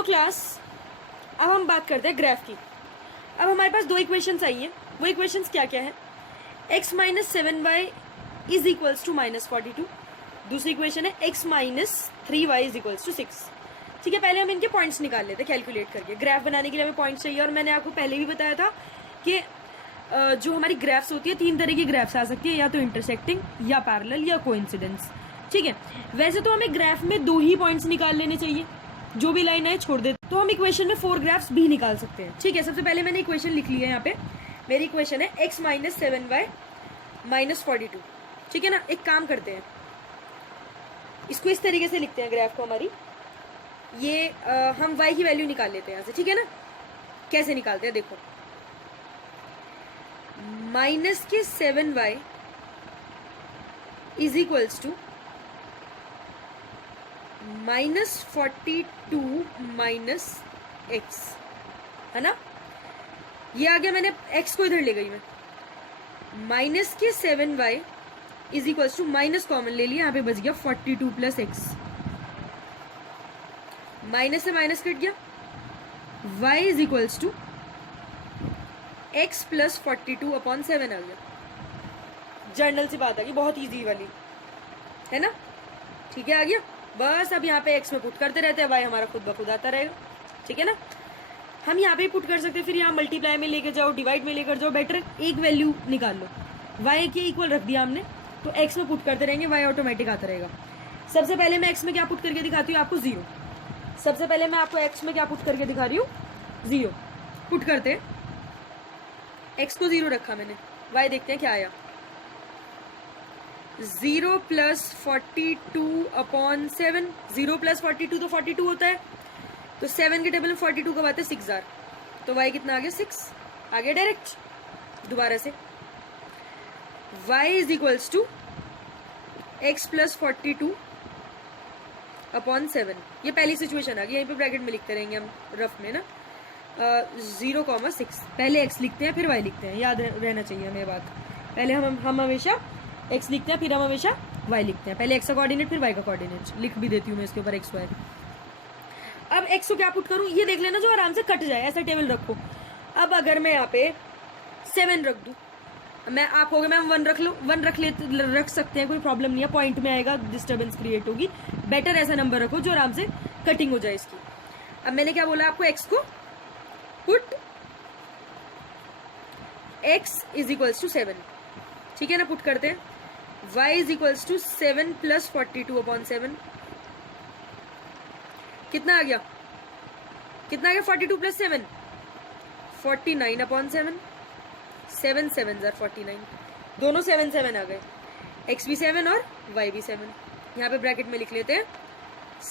So class, अब हम बात करते हैं ग्राफ की। अब हमारे पास दो इक्वेशंस आई हैं। वो इक्वेशंस क्या क्या है? x minus 7y is equals to -42। दूसरी इक्वेशन है x minus 3y is equals to 6। ठीक है, पहले हम इनके पॉइंट्स निकाल लेते हैं कैलकुलेट करके। ग्राफ बनाने के लिए हमें पॉइंट्स चाहिए, और मैंने आपको पहले भी बताया था कि जो हमारी ग्राफ्स होती है, तीन तरह की ग्राफ्स आ सकती है, या तो इंटरसेक्टिंग, या पैरेलल, या कोइंसिडेंस। ठीक है, वैसे तो हमें ग्राफ में दो ही पॉइंट्स निकाल लेने चाहिए, जो भी लाइन आए छोड़ देते, तो हम इक्वेशन में 4 ग्राफ्स भी निकाल सकते हैं। ठीक है, सबसे पहले मैंने इक्वेशन लिख ली है। यहाँ पे मेरी इक्वेशन है x माइनस 7y माइनस 42। ठीक है ना, एक काम करते हैं, इसको इस तरीके से लिखते हैं ग्राफ को हमारी। ये हम y की वैल्यू निकाल लेते हैं यहाँ से। ठीक है ना, कैसे निकालते हैं देखो। माइनस के 7y is equals to -42 minus x, है ना। ये आ गया, मैंने x को इधर ले गई मैं। माइनस के 7y is equals to, minus common ले लिया, यहाँ पे बच गया 42 प्लस x। माइनस से माइनस कट गया, y is equals to x plus 42 upon 7 आ गया। जर्नल सी बात आ गई, बहुत ईजी वाली, है ना। ठीक है, आ गया। बस अब यहाँ पे x में पुट करते रहते हैं, y हमारा खुद ब खुद आता रहेगा। ठीक है ना, हम यहाँ पे पुट कर सकते हैं, फिर यहाँ मल्टीप्लाई में लेकर जाओ, डिवाइड में लेकर जाओ, बेटर एक वैल्यू निकाल लो। y के इक्वल रख दिया हमने, तो x में पुट करते रहेंगे, y ऑटोमेटिक आता रहेगा। सबसे पहले मैं x में क्या पुट करके दिखाती हूँ आपको, 0। सबसे पहले मैं आपको x में क्या पुट करके दिखा रही हूँ, 0 पुट करते हैं। x को 0 रखा मैंने, y देखते हैं क्या आया। 0 प्लस 42 अपॉन 7। 0 प्लस 42 तो 42 होता है, तो 7 के टेबल में 42 कब आता है, 6,000। तो y कितना आ गया, 6 आ गया डायरेक्ट। दोबारा से y is equals to x plus 42 upon 7। ये पहली सिचुएशन आ गई, यहीं पे ब्रैकेट में लिखते रहेंगे हम रफ में ना, 0,6। पहले x लिखते हैं, फिर y लिखते हैं, याद रहना चाहिए हमें बात। पहले हम हमेशा x लिखते हैं, फिर हम हमेशा y लिखते हैं। पहले x का कोऑर्डिनेट, फिर y का कोऑर्डिनेट। लिख भी देती हूँ मैं इसके ऊपर x y। अब x को क्या पुट करूँ, ये देख लेना जो आराम से कट जाए, ऐसा टेबल रखो। अब अगर मैं यहाँ पे 7 रख दूँ, मैं आप हो गए मैम 1 रख लो, 1 रख सकते हैं, कोई प्रॉब्लम नहीं है। पॉइंट में आएगा, डिस्टर्बेंस क्रिएट होगी, बेटर ऐसा नंबर रखो जो आराम से कटिंग हो जाए इसकी। अब मैंने क्या बोला आपको, x को put x is equals to 7। ठीक है ना, पुट करते हैं। y is equals to 7 plus 42 upon 7। कितना आ गया, कितना आ गया, 42 प्लस 7, 49 अपॉन 7। 7 7 49, दोनों 7 7 आ गए। x भी 7 और y भी 7। यहाँ पे ब्रैकेट में लिख लेते हैं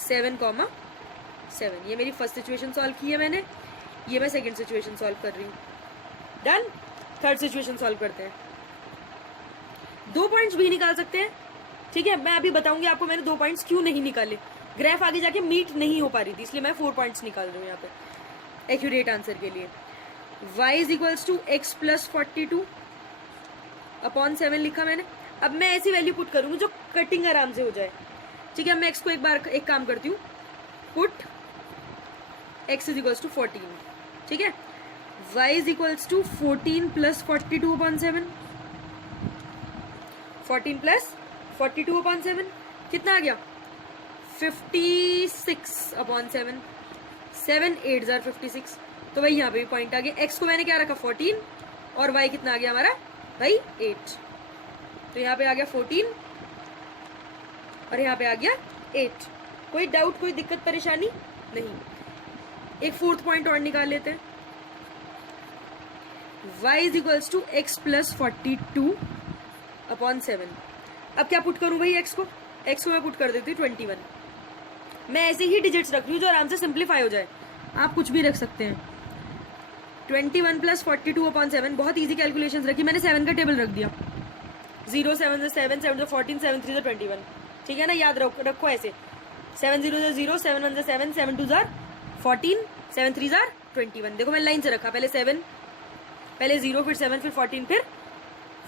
7,7। ये मेरी फर्स्ट सिचुएशन सॉल्व की है मैंने, ये मैं सेकंड सिचुएशन सॉल्व कर रही हूँ। डन। थर्ड सिचुएशन सॉल्व करते हैं। 2 पॉइंट्स भी निकाल सकते हैं। ठीक है, मैं अभी बताऊंगी आपको मैंने 2 पॉइंट्स क्यों नहीं निकाले। ग्राफ आगे जाके मीट नहीं हो पा रही थी, इसलिए मैं 4 पॉइंट्स निकाल रही हूँ यहाँ पे एक्यूरेट आंसर के लिए। y is equals to x plus 42 upon 7 लिखा मैंने। अब मैं ऐसी वैल्यू पुट करूंगी जो कटिंग आराम से हो जाए। ठीक है, मैं x को एक काम करती हूँ, put x is equals to 14। ठीक है, y is equals to 14 plus 42 upon 7। 14 plus 42 upon 7 कितना आ गया, 56 अपॉन 7। 7 8 जार 56। तो भाई यहाँ पे भी पॉइंट आ गया। x को मैंने क्या रखा, 14, और y कितना आ गया हमारा भाई 8। तो यहाँ पे आ गया 14 और यहाँ पे आ गया 8। कोई डाउट, कोई दिक्कत परेशानी नहीं। एक 4th पॉइंट और निकाल लेते हैं। y is equals to x plus 42 upon 7। अब क्या पुट करूं भाई, x को मैं पुट कर देती हूँ 21। मैं ऐसे ही डिजिट्स रख रही हूँ जो आराम से सिंप्लीफाई हो जाए, आप कुछ भी रख सकते हैं। 21 प्लस 42 अपॉन 7, बहुत ईजी कैलकुलेशंस रखी मैंने। 7 का टेबल रख दिया, 0 7 7 7 14 7 3 21। ठीक है ना, याद रखो ऐसे। 7 0 0 7 1 7 7 2 14 7 3 21। देखो मैं लाइन से रखा, पहले 7, पहले 0, फिर 7, फिर 14, फिर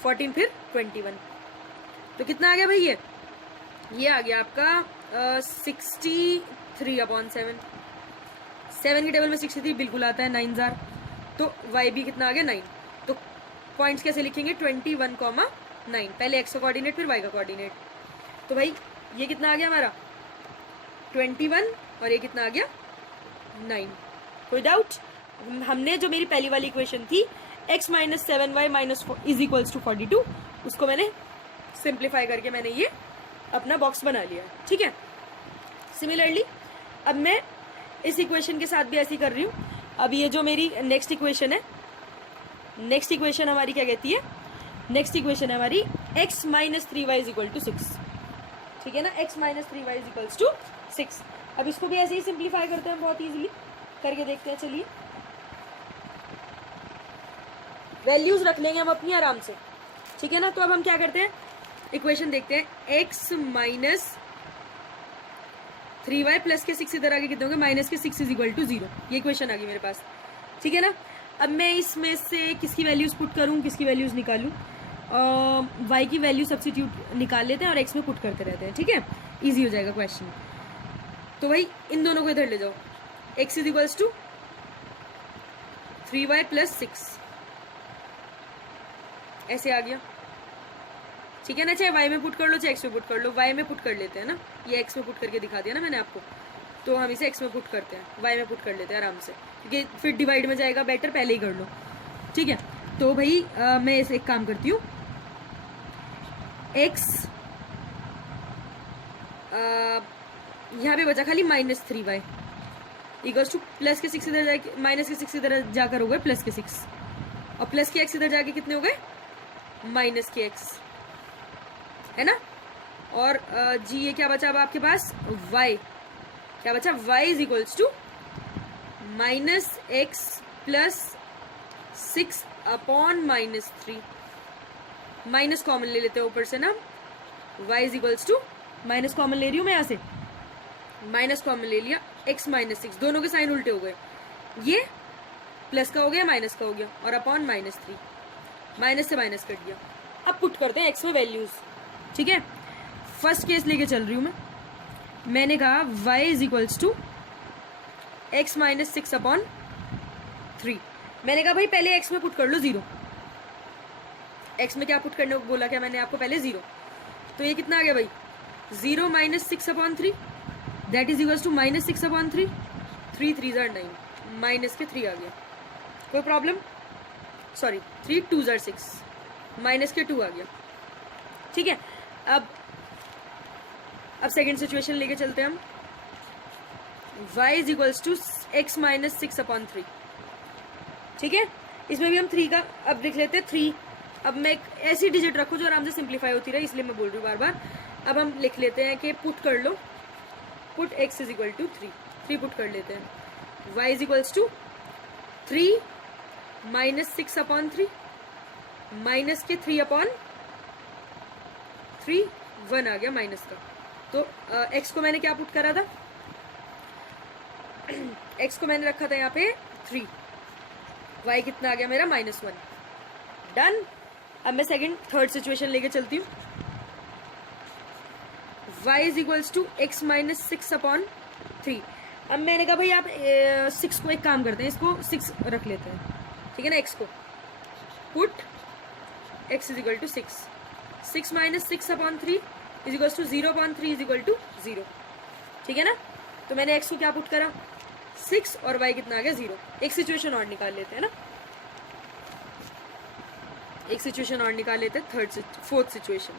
14, फिर 21। तो कितना आ गया भाई, ये आ गया आपका 63 अपॉन 7। 7 के टेबल में 63 बिल्कुल आता है, 9 जार, तो y भी कितना आ गया 9। तो पॉइंट्स कैसे लिखेंगे, 21,9, पहले x का कोऑर्डिनेट फिर y का कोऑर्डिनेट। तो भाई ये कितना आ गया हमारा 21 और ये कितना आ गया 9। कोई डाउट? हमने जो मेरी पहली वाली इक्वेशन थी x minus 7y minus is equals to 42, उसको मैंने सिंप्लीफाई करके मैंने ये अपना बॉक्स बना लिया, ठीक है। सिमिलरली अब मैं इस इक्वेशन के साथ भी ऐसी कर रही हूँ। अब ये जो मेरी नेक्स्ट इक्वेशन है, नेक्स्ट इक्वेशन हमारी क्या कहती है, नेक्स्ट इक्वेशन है हमारी x minus 3y is equal to 6, ठीक है ना, x minus 3y is equals to 6। अब इसको भी ऐसे ही सिंप्लीफाई करते हैं बहुत इजीली, करके देखते हैं। चलिए वैल्यूज रख लेंगे हम अपनी आराम से, ठीक है ना। तो अब हम क्या करते हैं, इक्वेशन देखते हैं, x माइनस 3y प्लस के 6 इधर आगे कितने होंगे, माइनस के 6 इज इक्वल टू 0। ये इक्वेशन आ गई मेरे पास, ठीक है ना। अब मैं इसमें से किसकी वैल्यूज पुट करूँ, किसकी वैल्यूज निकालूँ, y की वैल्यू सब्स्टिट्यूट निकाल लेते हैं और x में पुट करते रहते हैं, ठीक है, ईजी हो जाएगा क्वेश्चन। तो भाई इन दोनों को इधर ले जाओ, x is equals to 3y plus 6, ऐसे आ गया, ठीक है ना। चाहे y में पुट कर लो चाहे x में पुट कर लो, y में पुट कर लेते हैं ना, ये x में पुट करके दिखा दिया ना मैंने आपको, तो हम इसे x में पुट करते हैं, y में पुट कर लेते हैं आराम से, क्योंकि फिर डिवाइड में जाएगा, बेटर पहले ही कर लो, ठीक है। तो भाई मैं इसे एक काम करती हूँ, x यहाँ पे बचा खाली minus 3y equals two plus के 6 इधर जाके, माइनस के 6 इधर जाकर हो गए प्लस के 6, और प्लस के x इधर जाके कितने हो गए, माइनस के x, है ना। और जी ये क्या बचा अब आपके पास, y, क्या बचा, y is equals to minus x plus 6 upon minus 3, minus common ले लेते हैं ऊपर से ना, y is equals to, minus common ले रही हूँ मैं यहाँ से, माइनस कॉमन ले लिया, x माइनस 6, दोनों के साइन उल्टे हो गए, ये प्लस का हो गया माइनस का हो गया, और अपॉन माइनस 3, माइनस से माइनस कट गया। अब पुट करते हैं x में वैल्यूज, ठीक है। फर्स्ट केस लेके चल रही हूँ मैंने कहा y is equals to x minus 6 upon 3। मैंने कहा भाई पहले x में पुट कर लो 0, x में क्या पुट करने को बोला क्या मैंने आपको, पहले 0, तो ये कितना आ गया भाई, 0 minus 6 upon 3, that is equals to minus 6 upon 3, 3 3 जार 9, माइनस के 3 आ गया, कोई प्रॉब्लम, सॉरी 3 2 जार 6, माइनस के 2 आ गया, ठीक है। अब सेकेंड सिचुएशन लेके चलते हैं हम, y is equals to x minus 6 upon 3, ठीक है। इसमें भी हम 3 का अब लिख लेते हैं 3, अब मैं एक ऐसी डिजिट रखूँ जो आराम से सिंप्लीफाई होती रहे, इसलिए मैं बोल रही हूँ बार बार। अब हम लिख लेते हैं कि पुट कर लो, put x is equal to 3 put कर लेते हैं, y is equals to 3 minus 6 upon 3, minus के 3 अपॉन 3, 1 आ गया माइनस का। तो x को मैंने क्या पुट करा था, x को मैंने रखा था यहाँ पे 3, y कितना आ गया मेरा -1, डन। अब मैं सेकंड थर्ड सिचुएशन लेके चलती हूँ, y is equals to x minus 6 upon 3। अब मैंने कहा भाई आप 6 को एक काम करते हैं, इसको 6 रख लेते हैं, ठीक है ना, x को put x is equal to 6 minus 6 upon 3 is equals to 0 upon 3 is equal to 0, ठीक है ना। तो मैंने x को क्या पुट करा 6 और y कितना आ गया 0। एक सिचुएशन और निकाल लेते हैं ना, एक सिचुएशन और निकाल लेते हैं, fourth situation,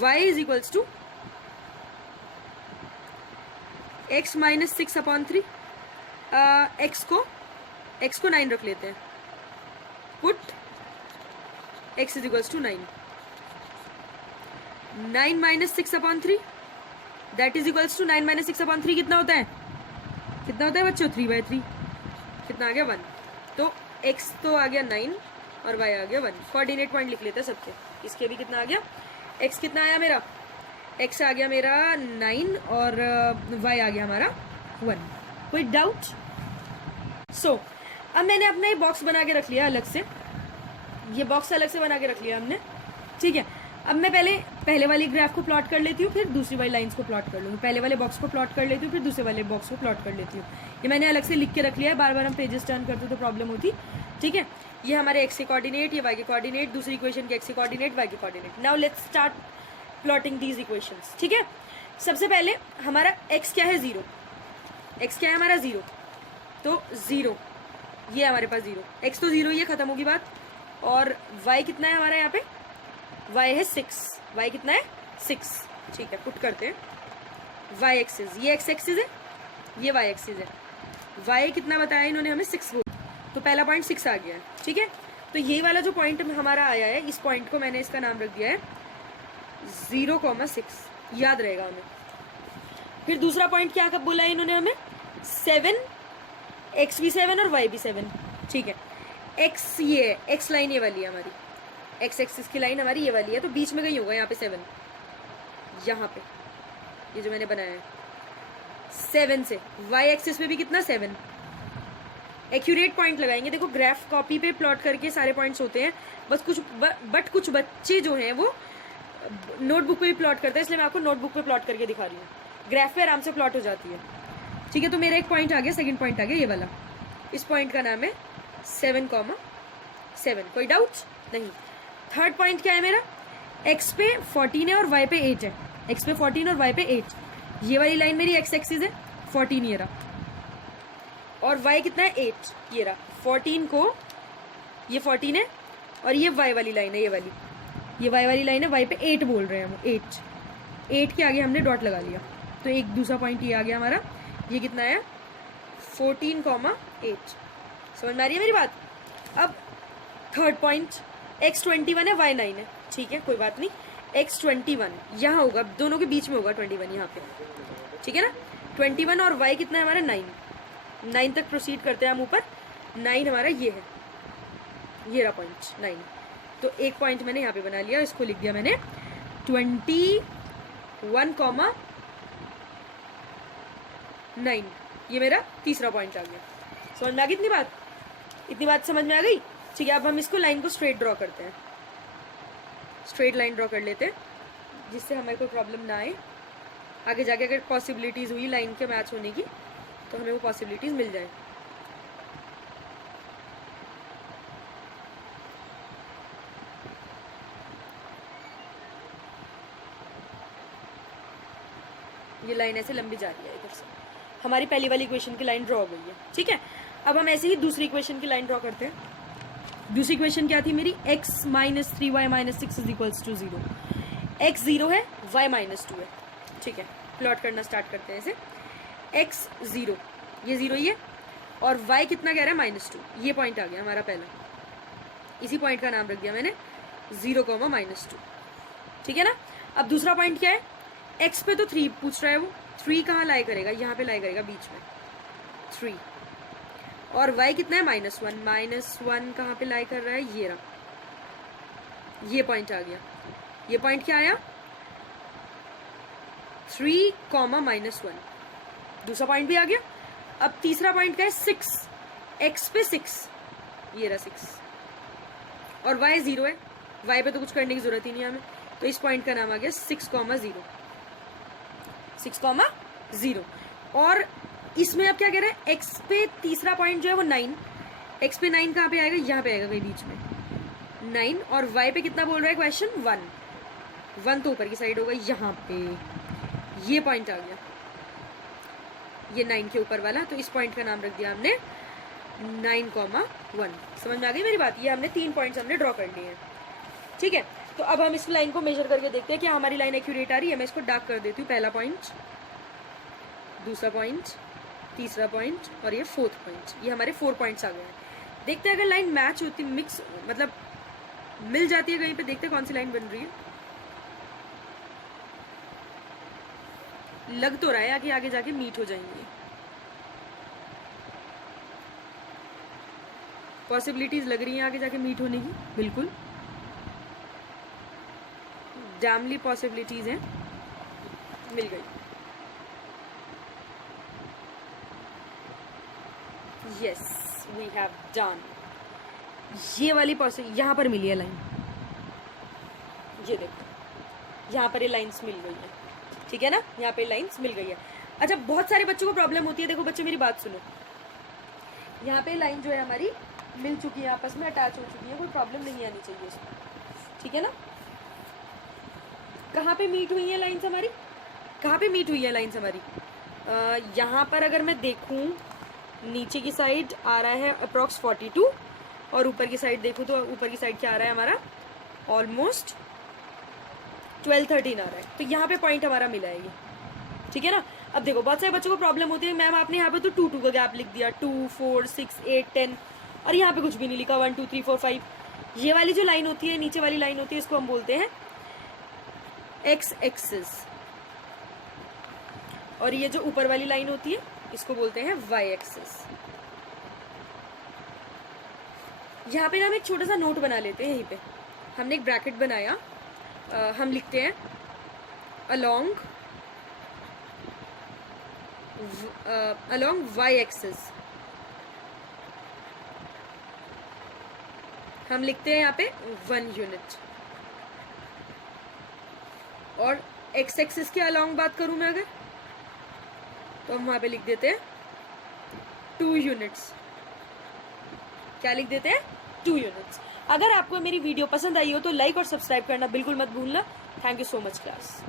y is equals to x minus 6 upon 3, x को 9 रख लेते हैं, put x is equals to 9 minus 6 upon 3 that is equals to 9 minus 6 upon 3 कितना होता है, कितना होता है बच्चों, 3/3, कितना आ गया 1। तो x तो आ गया 9 और y आ गया 1। कोऑर्डिनेट पॉइंट लिख लेते हैं सबके, इसके भी कितना आ गया, x कितना आया मेरा, x आ गया मेरा 9 और y आ गया हमारा 1। कोई डाउट? सो अब मैंने अपना ये बॉक्स बना के रख लिया अलग से, ये बॉक्स अलग से बना के रख लिया हमने, ठीक है। अब मैं पहले वाली ग्राफ को प्लॉट कर लेती हूँ, फिर दूसरी वाली लाइंस को प्लॉट कर लूँगी, पहले वाले बॉक्स को प्लॉट कर लेती हूँ, फिर दूसरे वाले बॉक्स को प्लॉट कर लेती हूँ। ये मैंने अलग से लिख के रख लिया है, बार बार हम पेजेस टर्न करते तो प्रॉब्लम होती, ठीक है। ये हमारे एक्स के कोऑर्डिनेट, ये वाई के कोऑर्डिनेट, दूसरी इक्वेशन के एक्स के कोऑर्डिनेट, वाई के coordinate. Now let's start plotting these equations, ठीक है। सबसे पहले हमारा एक्स क्या है, 0। एक्स क्या है हमारा, 0, तो 0, ये हमारे पास 0, एक्स तो 0 ही है, खत्म होगी बात। और वाई कितना है हमारा यहाँ पे, वाई है 6, वाई कितना है 6, ठीक है। पुट करते हैं वाई एक्सिस, ये एक्स एक्सिस है, ये वाई एक्सिस है। वाई कितना बताया इन्होंने हमें, 6 बोल, तो पहला पॉइंट 6 आ गया है, ठीक है। तो ये वाला जो पॉइंट हमारा आया है, इस पॉइंट को मैंने इसका नाम रख दिया है 0,6, याद रहेगा हमें। फिर दूसरा पॉइंट क्या कब बोला है इन्होंने हमें, 7, एक्स भी 7 और वाई भी 7, ठीक है। एक्स ये है, एक्स लाइन ये वाली है हमारी, एक्स एक्सिस की लाइन हमारी ये वाली है, तो बीच में कहीं होगा यहाँ पे 7, यहाँ पे ये जो मैंने बनाया है 7 से। वाई एक्सिस पे भी कितना, 7। एक्यूरेट पॉइंट लगाएंगे, देखो ग्राफ कॉपी पे प्लॉट करके सारे पॉइंट्स होते हैं, बस कुछ बच्चे जो हैं वो नोटबुक पे भी प्लॉट करते हैं, इसलिए मैं आपको नोटबुक पे प्लॉट करके दिखा रही हूँ। ग्राफ पे आराम से प्लॉट हो जाती है, ठीक है। तो मेरा एक पॉइंट आ गया, सेकंड पॉइंट आ गया ये वाला, इस पॉइंट का नाम है 7,7, कोई डाउट नहीं। थर्ड पॉइंट क्या है मेरा, एक्स पे 14 है और वाई पे 8 है, एक्स पे 14 और वाई पे 8, ये वाली लाइन मेरी एक्स एक्सिस है, 14 ये रहा, और वाई कितना है 8, ये रहा। 14 को, ये 14 है और ये वाई वाली लाइन है, ये वाली, ये वाई वाली लाइन है, वाई पे 8 बोल रहे हैं हम, 8 के आगे हमने डॉट लगा लिया, तो एक दूसरा पॉइंट ये आ गया हमारा, ये कितना है 14,8, समझ में आ रही है मेरी बात। अब थर्ड पॉइंट, x21 है, y9 है, ठीक है, कोई बात नहीं। x21 यहाँ होगा, दोनों के बीच में होगा 21 यहाँ पे, ठीक है ना। 21 और y कितना है हमारा, 9 तक प्रोसीड करते हैं हम ऊपर। 9 हमारा ये है, ये रहा पॉइंट 9, तो एक पॉइंट मैंने यहाँ पे बना लिया, इसको लिख दिया मैंने 21,9, ये मेरा तीसरा पॉइंट आ गया। समझ में आ गई इतनी बात, इतनी बात समझ में आ गई, ठीक है। अब हम इसको लाइन को स्ट्रेट ड्रॉ करते हैं, स्ट्रेट लाइन ड्रॉ कर लेते हैं, जिससे हमें कोई प्रॉब्लम ना आए आगे जाके। अगर पॉसिबिलिटीज़ हुई लाइन के मैच होने की तो हमें वो पॉसिबिलिटीज़ मिल जाए। ये लाइन ऐसे लंबी जा रही है इधर से, हमारी पहली वाली इक्वेशन की लाइन ड्रॉ हो गई है, ठीक है। अब हम ऐसे ही दूसरी इक्वेशन की लाइन ड्रॉ करते हैं। दूसरी इक्वेशन क्या थी मेरी, x minus 3y minus 6 is equals to 0। x 0 है, y माइनस 2 है, ठीक है। प्लॉट करना स्टार्ट करते हैं ऐसे, x 0, ये 0 ही है, और y कितना कह रहा है, -2, ये पॉइंट आ गया हमारा पहला, इसी पॉइंट का नाम रख दिया मैंने 0,-2, ठीक है ना। अब दूसरा पॉइंट क्या है, x पे तो 3 पूछ रहा है वो, 3 कहाँ लाई करेगा, यहाँ पे लाई करेगा बीच में 3, और y कितना है, -1 कहाँ पे लाई कर रहा है, ये रहा, ये पॉइंट आ गया। ये पॉइंट क्या आया, 3, -1, दूसरा पॉइंट भी आ गया। अब तीसरा पॉइंट क्या है, 6, x पे 6, ये रहा 6, और y 0 है, y पे तो कुछ करने की जरूरत ही नहीं है हमें, तो इस पॉइंट का नाम आ गया 6,0, 6,0। और इसमें अब क्या कह रहा है, x पे तीसरा पॉइंट जो है वो 9, x पे 9 कहाँ पे आएगा, यहाँ पे आएगा कहीं बीच में 9, और y पे कितना बोल रहा है क्वेश्चन, 1 तो ऊपर की साइड होगा, यहाँ पे ये पॉइंट आ गया, ये 9 के ऊपर वाला, तो इस पॉइंट का नाम रख दिया हमने 9,1। समझ में आ गई मेरी बात, ये हमने 3 पॉइंट्स हमने ड्रॉ कर लिए हैं, ठीक है। तो अब हम इस लाइन को मेजर करके देखते हैं कि हमारी लाइन एक्यूरेट आ रही है। मैं इसको डार्क कर देती हूँ, पहला पॉइंट, दूसरा पॉइंट, तीसरा पॉइंट, और ये फोर्थ पॉइंट, ये हमारे 4 पॉइंट्स आ गए हैं। देखते हैं अगर लाइन मैच होती, मिक्स मतलब मिल जाती है कहीं पे, देखते हैं कौन सी लाइन बन रही है। लग तो रहा है कि आगे जाके मीट हो जाएंगे, पॉसिबिलिटीज लग रही हैं आगे जाके मीट होने की, बिल्कुल डैमली पॉसिबिलिटीज हैं, मिल गई। यस वी हैव डन, ये वाली यहाँ पर मिली है लाइन, ये देखो यहाँ पर ये लाइंस मिल गई है, ठीक है ना, यहाँ पे लाइंस मिल गई है। अच्छा, बहुत सारे बच्चों को प्रॉब्लम होती है, देखो बच्चे मेरी बात सुनो, यहाँ पे लाइन जो है हमारी मिल चुकी है, आपस में अटैच हो चुकी है, कोई प्रॉब्लम नहीं आनी चाहिए इसमें, ठीक है ना। कहाँ पे मीट हुई है लाइन्स हमारी, कहाँ पे मीट हुई है लाइन्स हमारी, यहाँ पर अगर मैं देखूँ नीचे की साइड आ रहा है अप्रॉक्स 42 और ऊपर की साइड देखूँ तो ऊपर की साइड क्या आ रहा है हमारा, ऑलमोस्ट 12-13 आ रहा है, तो यहाँ पे पॉइंट हमारा मिला है ये, ठीक है ना। अब देखो बहुत सारे बच्चों को प्रॉब्लम होती है, मैम आपने यहाँ पे तो 2-2 का गैप लिख दिया, 2, 4, 6, 8, 10 और यहाँ पे कुछ भी नहीं लिखा, 1, 2, 3, 4, 5। ये वाली जो लाइन होती है, नीचे वाली लाइन होती है, इसको हम बोलते हैं एक्स एक्सिस, और ये जो ऊपर वाली लाइन होती है इसको बोलते हैं वाई एक्सिस। यहाँ पे ना हम एक छोटा सा नोट बना लेते हैं, यहीं पे हमने एक ब्रैकेट बनाया, हम लिखते हैं along y एक्सिस, हम लिखते हैं यहाँ पे 1 यूनिट, और x एक्सिस के अलॉन्ग बात करूं मैं अगर, तो हम वहां पे लिख देते हैं 2 यूनिट्स। क्या लिख देते हैं, 2 यूनिट्स। अगर आपको मेरी वीडियो पसंद आई हो तो लाइक और सब्सक्राइब करना बिल्कुल मत भूलना। Thank you so much class.